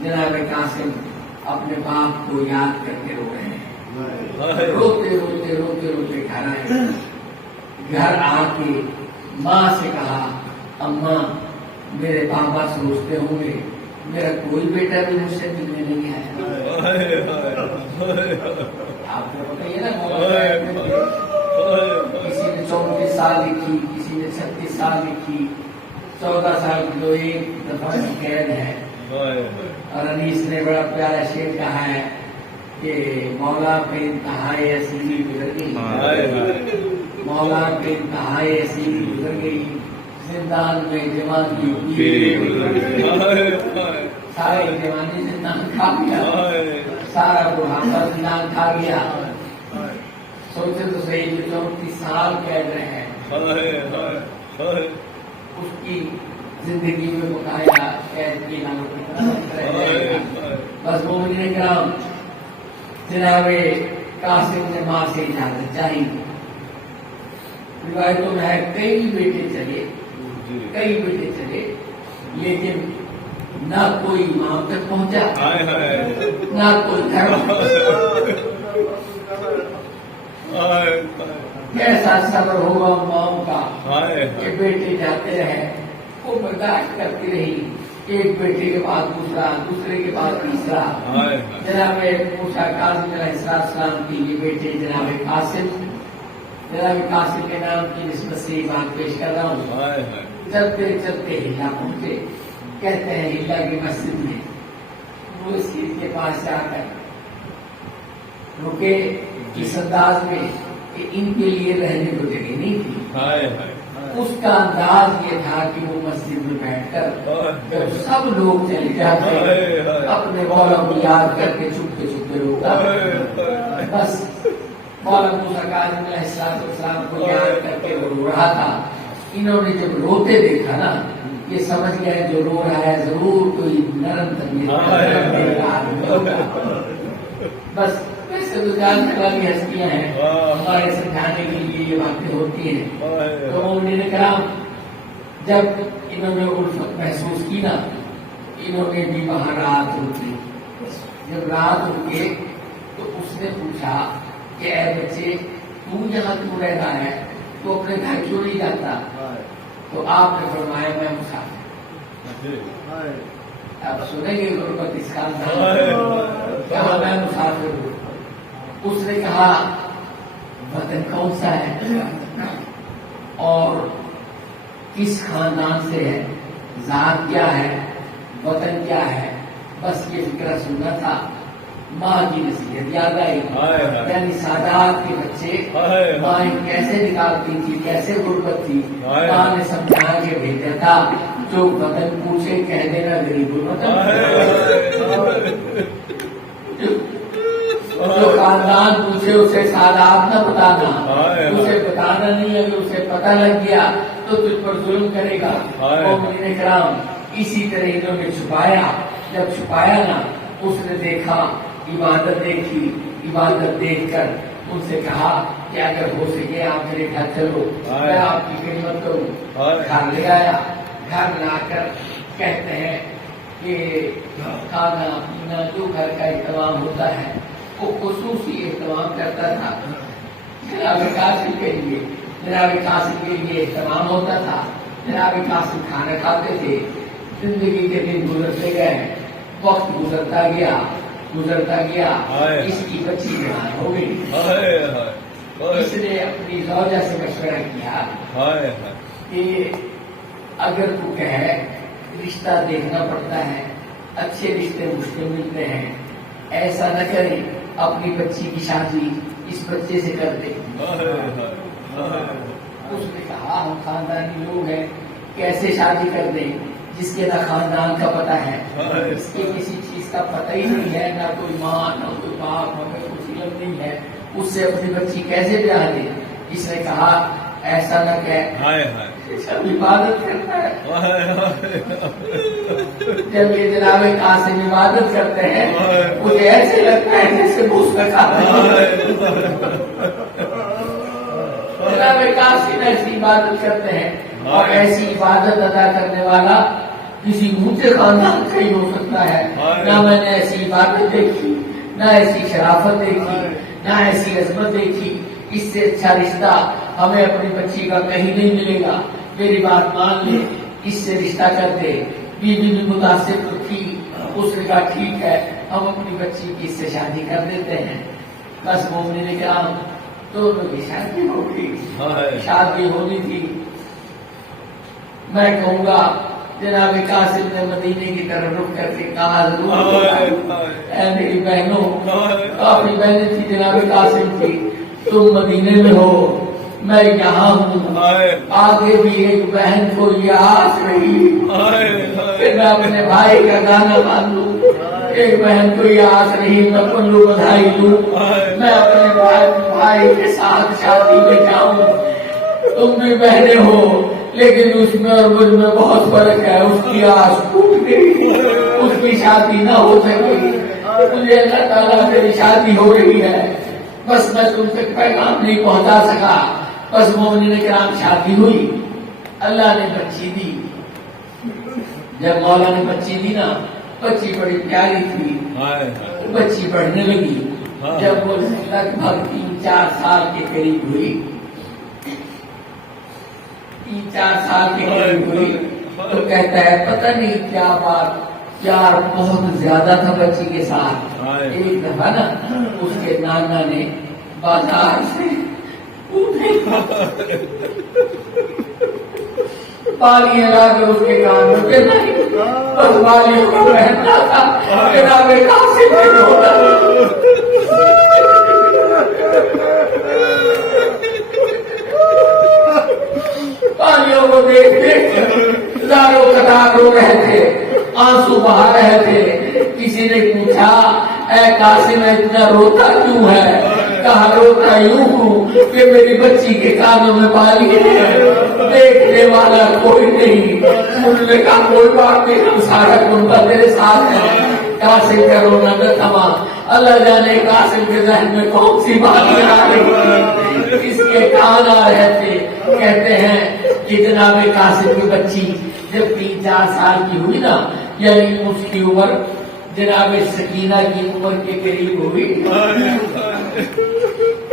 جناب قاسم اپنے باپ کو یاد کر کے رو رہے ہیں، روتے روتے روتے روتے گھر آئے۔ گھر آ کے ماں سے کہا اماں میرے بابا سوچتے ہوں گے میرا کوئی بیٹا بھی مجھ سے ملنے نہیں آیا۔ آپ کو بتائیے نا، کسی نے 34 سال لکھی، کسی نے 36 سال لکھی، 14 سال کی تو ایک دفعہ کی قید ہے۔ اور انیس نے بڑا پیارا شعر کہا ہے کہ مولا پہ انتہائی اسیری گزر گئی، مولا پہ انتہائی اسیری گزر گئی، زندان میں جوان کی سارے جوانی زندان کھا گیا، سارا بڑھاپا زندان کھا گیا۔ سوچے تو صحیح، 34 سال قید رہے ہیں، اس کی زندگی میں بقایا قید کی بس مومنین کرام، جناب قاسم نے ماں سے اجازت چاہی۔ روایتوں میں ہے کئی بیٹے چلے لیکن نہ کوئی ماں تک پہنچا، نہ کوئی گھر۔ کیسا صبر ہوگا ماں کا کہ بیٹے جاتے رہے، وہ برداشت کرتی رہی، ایک بیٹے کے بعد دوسرا، دوسرے کے بعد تیسرا۔ جناب موسیٰ کاظم علیہ السلام کی یہ بیٹے جناب قاسم کے نام کی نسبت سے یہ بات پیش کر رہا ہوں۔ چلتے چلتے ہلا پہنچے، کہتے ہیں ہلا کی مسجد میں وہ اس کے پاس جا کر رکے اس انداز میں کہ ان کے لیے رہنے کو جگہ نہیں تھی۔ اس کا انداز یہ تھا کہ وہ مسجد میں بیٹھ کر جب سب لوگ چلے جاتے اپنے مولا کو یاد کر کے چھپتے چھپتے روتا، بس مولا موسیٰ کاظم علیہ السلام کو یاد کر کے وہ رو رہا تھا۔ انہوں نے جب روتے دیکھا نا، یہ سمجھ گئے جو رو رہا ہے ضرور کوئی نرم طبیعت بس ویسے تو جاننے والی ہستیاں ہیں، ہمارے سمجھانے کے لیے یہ باتیں ہوتی ہیں۔ تو مومنین کرام، جب انہوں نے الفت محسوس کی نا، انہوں نے بھی وہاں رات رکی۔ جب رات رکے تو اس نے پوچھا کہ اے بچے تو یہاں کیوں رہ رہا ہے، تو اپنے گھر کیوں نہیں جاتا؟ تو آپ نے فرمایا میں مسافر۔ آپ سنیں گے غربت اس کا کہا میں مسافر ہوں۔ اس نے کہا وطن کون سا ہے اور کس خاندان سے ہے، ذات کیا ہے، وطن کیا ہے، بس یہ فکرہ سننا تھا۔ ماں کی نصیحت یاد آئی، یعنی سادات کے بچے ماں کیسے نکالتی تھی، کیسے غربت تھی۔ ماں نے سمجھا کے بھیجا تھا جو وطن پوچھے کہہ دینا غریب الوطن، جو خاندان پوچھے اسے سادات نہ بتانا، اسے بتانا نہیں ہے کہ اسے پتہ لگ گیا تو تجھ پر ظلم کرے گا۔ مومنین کرام، اسی طرح انہوں نے چھپایا۔ جب چھپایا نا، اس نے دیکھا، عبادت دیکھی، عبادت دیکھ کر ان سے کہا کہ اگر ہو سکے آپ میرے گھر چلو، میں آپ کی خدمت کروں۔ گھر لے آیا، گھر لا کر کہتے ہیں کہ کھانا پینا جو گھر کا اہتمام ہوتا ہے وہ خصوصی اہتمام کرتا تھا۔ جناب قاسم کے لیے اہتمام ہوتا تھا۔ جناب قاسم کھانا کھاتے تھے۔ زندگی کے دن گزرتے گئے، وقت گزرتا گیا، اس کی بچی بیمار ہو گئی۔ اس نے اپنی زوجہ سے مشورہ کیا کہ اگر تو کہے رشتہ دیکھنا پڑتا ہے، اچھے رشتے مشکل ملتے ہیں، ایسا نہ کرے، اپنی بچی کی شادی اس بچے سے کر دے۔ اس نے کہا ہم خاندانی لوگ ہیں، کیسے شادی کر دیں جس کے نہ خاندان کا پتہ ہے، اس کے کسی چیز کا پتہ ہی نہیں ہے، نہ کوئی ماں نہ کوئی باپ، ہمیں کچھ علم نہیں ہے، اس سے اپنی بچی کیسے بیاہ دے؟ اس نے کہا ایسا نہ کہ سب عبادت کرتا ہے۔ جب یہ جناب قاسم عبادت کرتے ہیں مجھے ایسے لگتا ہے جیسے بوس کا کھاتا ہے۔ جناب قاسم ایسی عبادت کرتے ہیں، اور ایسی عبادت ادا کرنے والا کسی اونچے خاندان کا ہی ہو سکتا ہے، نہ میں نے ایسی عبادت دیکھی، نہ ایسی شرافت دیکھی، نہ ایسی عظمت دیکھی. اس سے اچھا رشتہ ہمیں اپنی بچی کا کہیں نہیں ملے گا. میری بات مان لے، اس سے رشتہ کر دے. بیوی بھی متاثر تو تھی، اس نے کہا ٹھیک ہے ہم اپنی بچی کی اس سے شادی کر دیتے ہیں. بس مومنین کرام دونوں کی شادی ہو گئی. شادی ہونی تھی. میں کہوں گا جناب قاسم نے مدینے کی طرف رخ کر کے کہا ضرور اے میری بہنوں، کافی بہنیں تھی جناب قاسم کی، تم مدینے میں ہو، میں یہاں ہوں. آگے بھی ایک بہن کو یہ آس رہی کہ میں اپنے بھائی کا گانا مان لوں. ایک بہن کو یہ آس رہی میں پلو بدھائی لوں، میں اپنے بھائی کے ساتھ شادی میں جاؤں. تم بھی بہنیں ہو لیکن اس میں اور مجھ میں بہت فرق ہے. اس کی آس ٹوٹ گئی، اس کی شادی نہ ہو سکی. مجھے اللہ تعالیٰ سے شادی ہو رہی ہے، بس میں تم تک پیغام نہیں پہنچا سکا. بس مومنین کرام شادی ہوئی، اللہ نے بچی دی. جب مولا نے بچی دی نا، بچی بڑی پیاری تھی. بچی پڑھنے لگی. جب وہ لگ بھگ 3-4 سال کے قریب ہوئی، 3-4 سال کے قریب ہوئی تو کہتا ہے پتہ نہیں کیا بات، پیار بہت زیادہ تھا بچی کے ساتھ. ایک دفعہ نا اس کے نانا نے بازار سے بالیاں لا کر اس کے کان میں پہنائی. بس بالیوں کو پہننا تھا. جناب قاسم نے رونا. بالیوں کو دیکھ دیکھ کر زاروں قطار رو رہے تھے، آنسو بہا رہے تھے. کسی نے پوچھا اے قاسم اتنا روتا کیوں ہے؟ کہا روتا یوں ہوں کہ میری بچی کے کانوں میں بالی ہے، دیکھنے والا کوئی نہیں. انہوں نے کہا کوئی بات نہیں، ہم سارا کنبہ تیرے ساتھ ہے. قاسم کا رونا نہ تھما. اللہ جانے قاسم کے ذہن میں کون سی باتیں آ رہی تھی، اس کے کان آ رہے تھے. کہتے ہیں کہ جناب قاسم کی بچی جب 3-4 سال کی ہوئی نا، یعنی اس کی عمر جناب سکینہ کی عمر کے قریب ہوئی.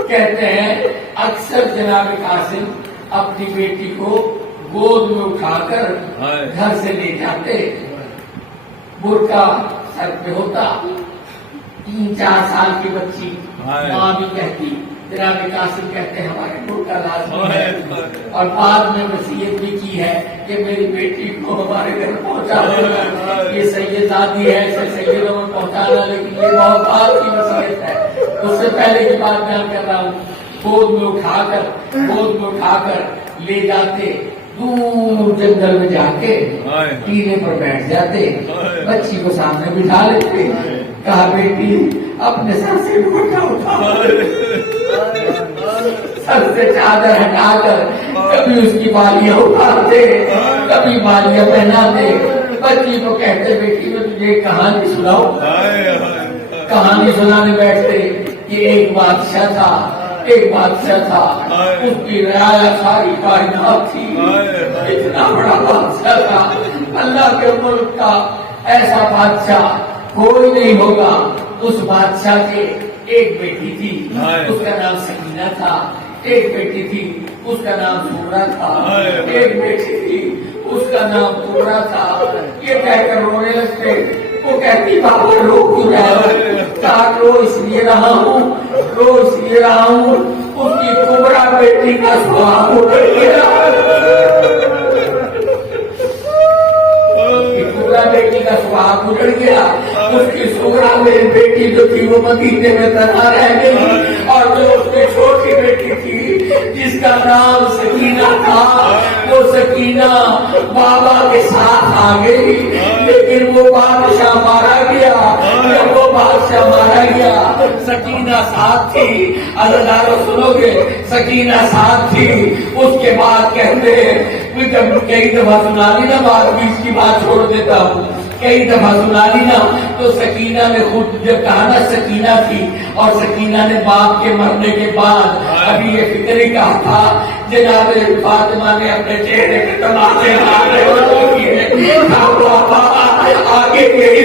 کہتے ہیں اکثر جناب قاسم اپنی بیٹی کو گود میں اٹھا کر گھر سے لے جاتے. برقع سر پہ ہوتا. 3-4 سال کی بچی، ماں بھی کہتی، جناب قاسم کہتے ہیں ہمارے برقع لازمی ہے. اور بعد میں وصیت بھی کی ہے کہ میری بیٹی کو ہمارے گھر پہنچا دینا. یہ سیدزادی ہے، اسے سیدوں میں پہنچانا، لیکن یہ بہت بعد کی وصیت ہے. اس سے پہلے کی بات بیان کر رہا ہوں. گود میں اٹھا کر لے جاتے، دور جنگل میں جا کے ٹیلے پر بیٹھ جاتے، بچی کو سامنے بٹھا لیتے. کہا بیٹی اپنے سر سے دوپٹہ اٹھا، سر سے چادر ہٹا کر کبھی اس کی بالیاں اٹھاتے، کبھی بالیاں پہناتے. بچی کو کہتے بیٹی میں تجھے کہانی سناؤ. کہانی سنانے بیٹھتے کہ ایک بادشاہ تھا، اس کی رعایا ساری کائنات تھی. اتنا بڑا بادشاہ تھا، اللہ کے ملک کا ایسا بادشاہ کوئی نہیں ہوگا. اس بادشاہ کے ایک بیٹی تھی، اس کا نام سکینہ تھا. ایک بیٹی تھی، اس کا نام سورا تھا. ایک بیٹی تھی، اس کا نام پورا تھا. یہ کہہ کر رونے لگتے. وہ کہتی بابا رو کیوں رہا؟ کہا رو اس لیے رہا ہوں اس کی کبرا بیٹی کا سواب اٹھ گیا. کبرا بیٹی کا سواب اٹھ گیا. اس کی سگرا میری بیٹی جو تھی وہ مدینے میں تنہا رہ گئی، اور جو اس کی چھوٹی بیٹی تھی جس کا نام سکینہ تھا، وہ سکینہ بابا کے ساتھ آ گئی. لیکن وہ بادشاہ مارا گیا. جب وہ بادشاہ مارا گیا، سکینہ ساتھ تھی. عزیزانو سنو گے، سکینہ ساتھ تھی. اس کے بعد کہتے ہیں کئی دفعہ سنا لی نا بات، بیچ کی بات چھوڑ دیتا ہوں. کئی دفعہ سنا لی نا تو سکینہ نے خود جب کہا نا سکینہ تھی، اور سکینہ نے باپ کے مرنے کے بعد ابھی یہ فکر ہی کہا تھا. جناب فاطمہ نے اپنے چہرے پہ تماشے مارے اور آگے یہی